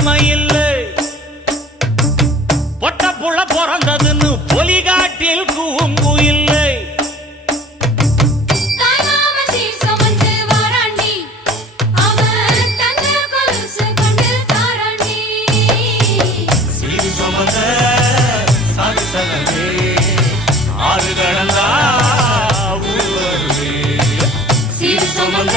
இல்ல இல்லை. தத்தம்மா பொட்ட புள்ள பிறந்ததுன்னு பொலிகாட்டில் கூம்பு இல்லை. ஆறு கடந்தா ஊர் வருவே சீர் சுமந்த